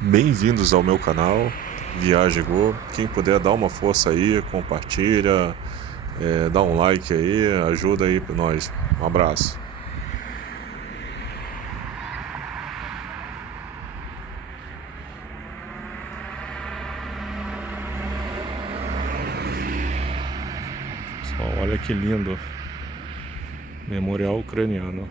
Bem-vindos ao meu canal Viagem Go. Quem puder dar uma força aí, compartilha, dá um like aí, ajuda aí pra nós. Um abraço. Pessoal, olha que lindo. Memorial Ucraniano.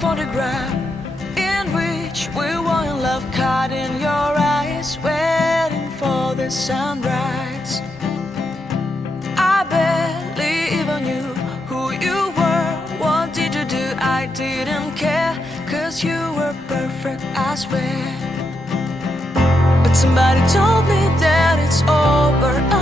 Photograph in which we were in love, caught in your eyes, waiting for the sunrise. I barely even knew who you were. What did you do? I didn't care, 'cause you were perfect, I swear. But somebody told me that it's over.